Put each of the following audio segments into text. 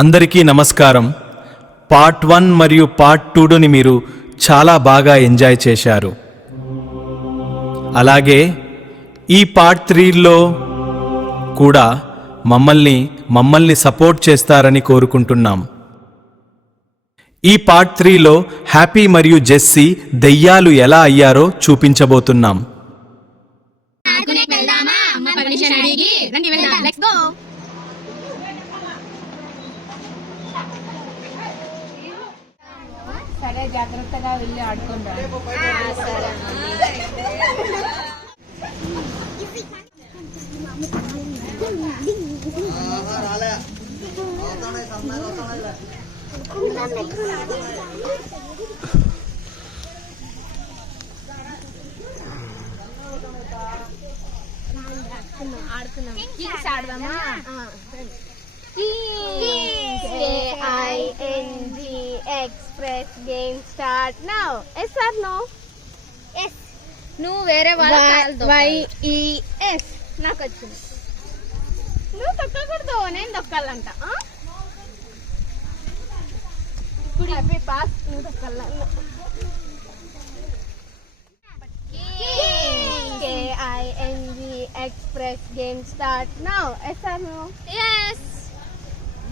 అందరికీ నమస్కారం. పార్ట్ 1 మరియు పార్ట్ 2ని మీరు చాలా బాగా ఎంజాయ్ చేశారు. అలాగే ఈ పార్ట్ 3లో కూడా మమ్మల్ని సపోర్ట్ చేస్తారని కోరుకుంటున్నాం. ఈ పార్ట్ 3లో హ్యాపీ మరియు జెస్సీ దెయ్యాలు ఎలా అయ్యారో చూపించబోతున్నాం. సరే, జాగ్రత్తగా వెళ్ళి ఆడుకుంటా. KING Express game start now. Yes or no? Yes. నువ్వు వేరే వాళ్ళ YES నాకు వచ్చింది. నువ్వు తొక్కకూడదు, నేను తొక్కాలంట. ఇప్పుడు హ్యాపీ పాస్, నువ్వు తొక్కాలంట. KING Express game start now. Yes or no? yes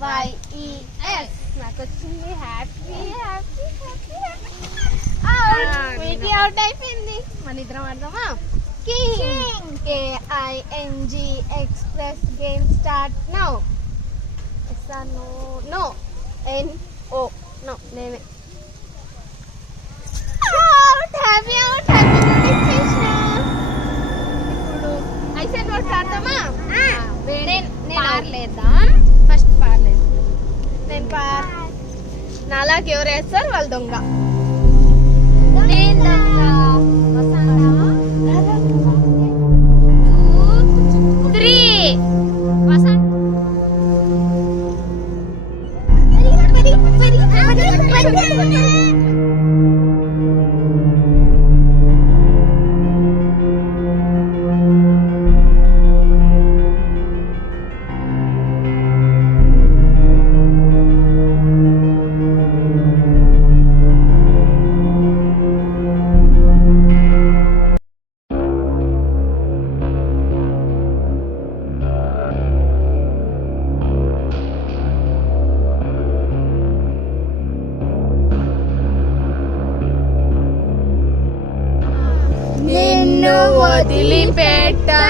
YES నాకు వచ్చింది. Happy happy happy happy out అయిపోయింది. మన ఇద్దరం ఆడదామా? KING Express game start now. Yes or no? No. NO. No. నేనే అవుట్. Happy out. హ్యాపీ చేసినా. ఇప్పుడు ఐసే note ఆడదామా? పార్లేదా? First పార్లేదు. నేను నాలాకి ఎవరు వేస్తారు వాళ్ళు దొంగ. నేను దొంగ. 2 3 నిన్ను వదిలిపెట్టా